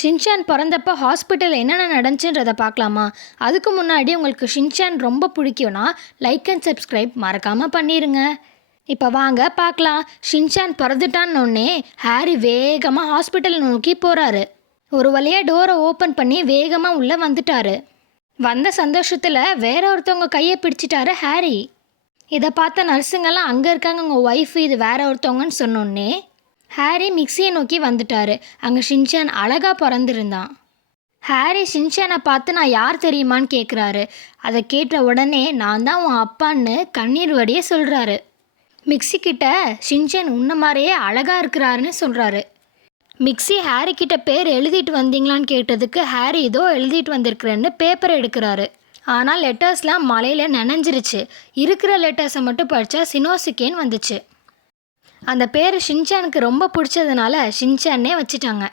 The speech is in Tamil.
ஷின்சான் பிறந்தப்ப ஹாஸ்பிட்டலில் என்னென்ன நடந்துச்சுன்றதை பார்க்கலாமா? அதுக்கு முன்னாடி உங்களுக்கு ஷின்சான் ரொம்ப பிடிக்கும்னா லைக் அண்ட் சப்ஸ்கிரைப் மறக்காமல் பண்ணிடுங்க. இப்போ வாங்க பார்க்கலாம். ஷின்சான் பிறந்துட்டான்னொன்னே ஹாரி வேகமாக ஹாஸ்பிட்டல் நோக்கி போகிறாரு. ஒரு வழியாக டோரை ஓப்பன் பண்ணி வேகமாக உள்ளே வந்துட்டாரு. வந்த சந்தோஷத்தில் வேற ஒருத்தவங்க கையை பிடிச்சிட்டாரு ஹாரி. இதை பார்த்த நர்ஸுங்கெல்லாம் அங்கே இருக்காங்க, உங்கள் ஒய்ஃபு இது வேற ஒருத்தவங்கன்னு சொன்னோன்னே ஹாரி மிக்சியை நோக்கி வந்துட்டாரு. அங்கே ஷின்சான் அழகாக பிறந்திருந்தான். ஹாரி ஷின்சானை பார்த்து நான் யார் தெரியுமான்னு கேட்குறாரு. அதை கேட்ட உடனே நான் தான் உன் அப்பான்னு கண்ணீர் வடியே சொல்கிறாரு. மிக்சி கிட்ட ஷின்சான் உன்ன மாதிரியே அழகாக இருக்கிறாருன்னு சொல்கிறாரு. மிக்சி ஹாரி கிட்ட பேர் எழுதிட்டு வந்தீங்களான்னு கேட்டதுக்கு ஹாரி இதோ எழுதிட்டு வந்திருக்கிறேன்னு பேப்பர் எடுக்கிறாரு. ஆனால் லெட்டர்ஸ்லாம் மலையில் நனைஞ்சிருச்சு. இருக்கிற லெட்டர்ஸை மட்டும் படித்தா சினோசுகேன்னு வந்துச்சு. அந்த பேர் ஷின்சானுக்கு ரொம்ப பிடிச்சதுனால ஷின்சான்னே வச்சுட்டாங்க.